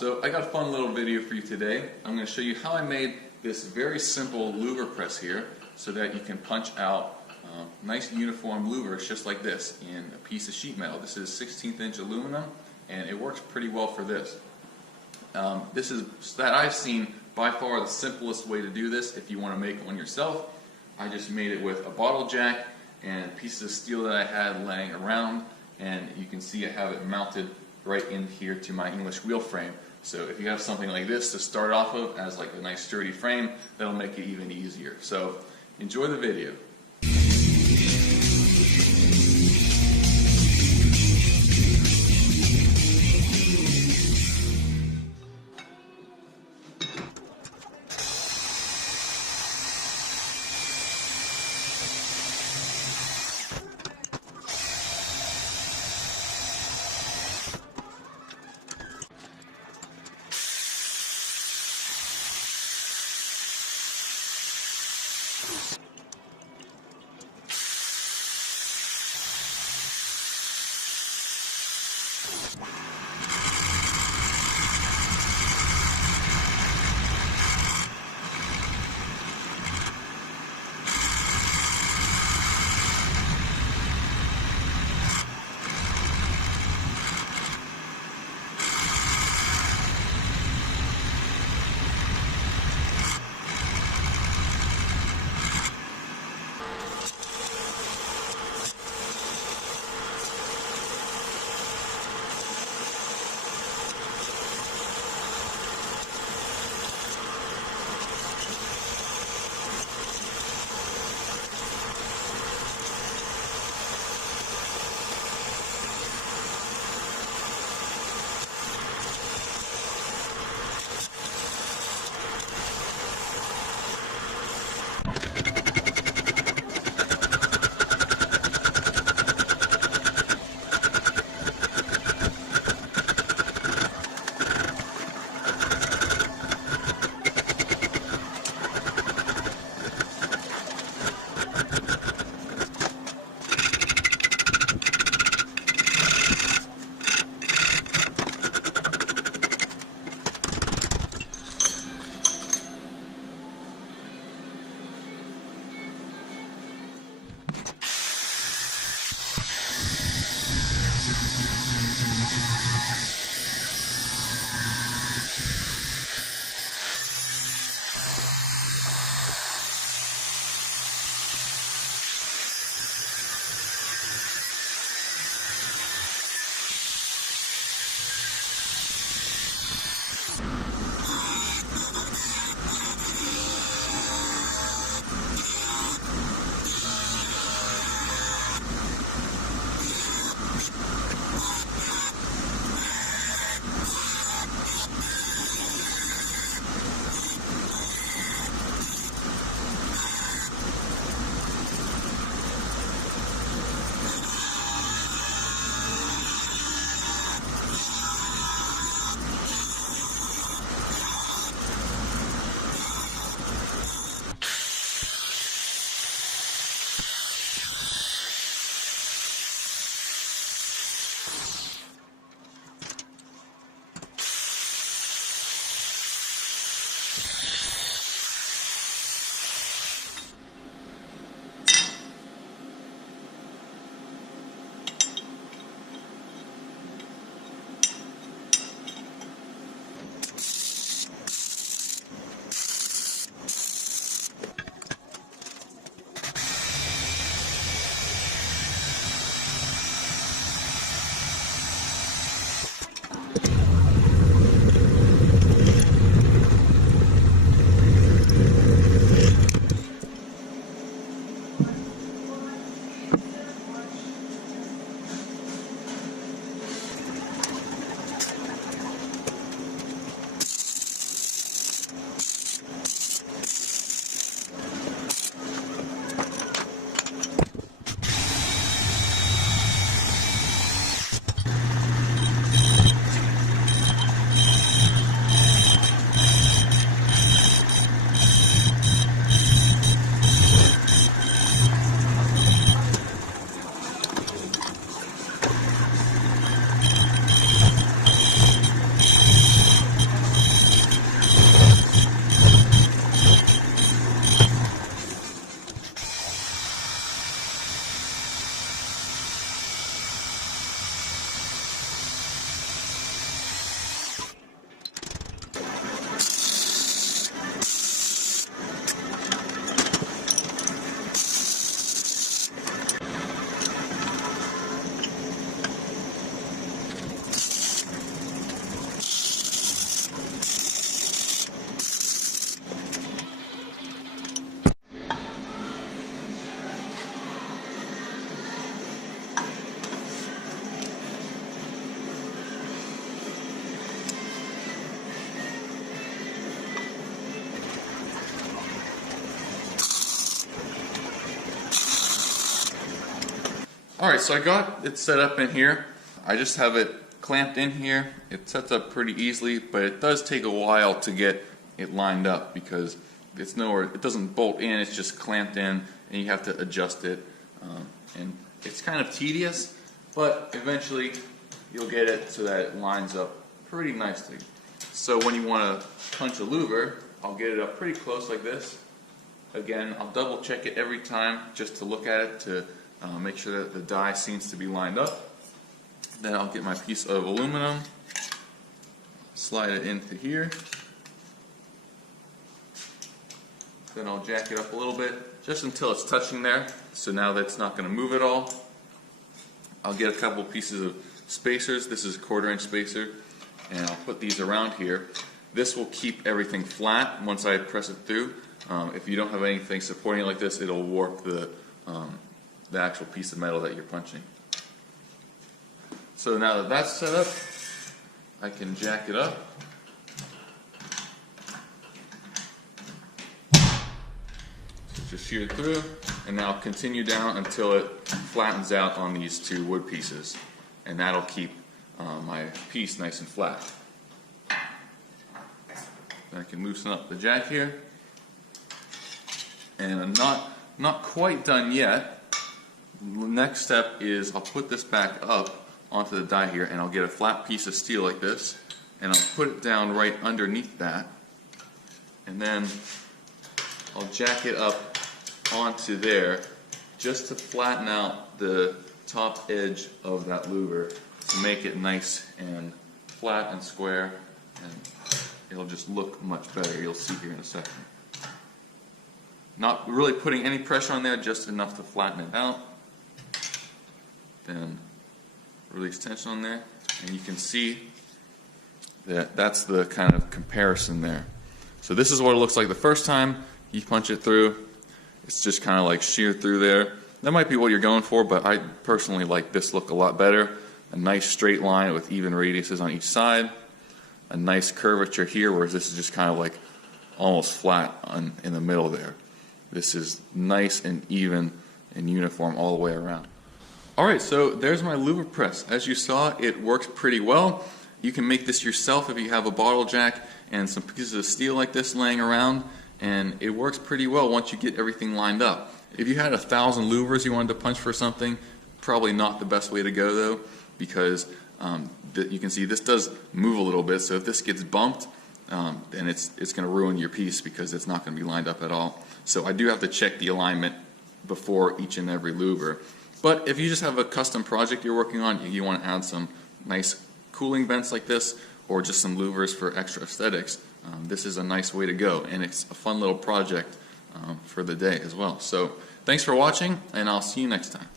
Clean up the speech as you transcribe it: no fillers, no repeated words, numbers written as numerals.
So I got a fun little video for you today. I'm going to show you how I made this very simple louver press here so that you can punch out nice uniform louvers just like this in a piece of sheet metal. This is 16th inch aluminum and it works pretty well for this. This is, that I've seen, by far the simplest way to do this if you want to make one yourself. I just made it with a bottle jack and pieces of steel that I had laying around, and you can see I have it mounted right in here to my English wheel frame. So if you have something like this to start off of as like a nice sturdy frame, that'll make it even easier. So enjoy the video. Alright, so I got it set up in here. I just have it clamped in here. It sets up pretty easily, but it does take a while to get it lined up because it's nowhere, it doesn't bolt in, it's just clamped in and you have to adjust it. And it's kind of tedious, but eventually you'll get it so that it lines up pretty nicely. So when you want to punch a louver, I'll get it up pretty close like this. Again, I'll double check it every time just to look at it to make sure that the die seems to be lined up. Then I'll get my piece of aluminum, slide it into here. Then I'll jack it up a little bit just until it's touching there, so now that's not going to move at all. I'll get a couple pieces of spacers. This is a 1/4" spacer, and I'll put these around here. This will keep everything flat once I press it through. If you don't have anything supporting it like this, it'll warp the actual piece of metal that you're punching. So now that that's set up, I can jack it up. So just shear it through, and now continue down until it flattens out on these 2 wood pieces, and that'll keep my piece nice and flat. I can loosen up the jack here, and I'm not quite done yet. The next step is I'll put this back up onto the die here, and I'll get a flat piece of steel like this, and I'll put it down right underneath that, and then I'll jack it up onto there just to flatten out the top edge of that louver to make it nice and flat and square, and it'll just look much better. You'll see here in a second. Not really putting any pressure on there, just enough to flatten it out. Then release tension on there, and you can see that that's the kind of comparison there. So this is what it looks like the first time you punch it through. It's just kind of like sheared through there. That might be what you're going for, but I personally like this look a lot better. A nice straight line with even radiuses on each side. A nice curvature here, whereas this is just kind of like almost flat in the middle there. This is nice and even and uniform all the way around. Alright, so there's my louver press. As you saw, it works pretty well. You can make this yourself if you have a bottle jack and some pieces of steel like this laying around, and it works pretty well once you get everything lined up. If you had 1,000 louvers you wanted to punch for something, probably not the best way to go though, because you can see this does move a little bit, so if this gets bumped, then it's going to ruin your piece because it's not going to be lined up at all. So I do have to check the alignment before each and every louver. But if you just have a custom project you're working on, you want to add some nice cooling vents like this, or just some louvers for extra aesthetics, this is a nice way to go, and it's a fun little project for the day as well. So thanks for watching, and I'll see you next time.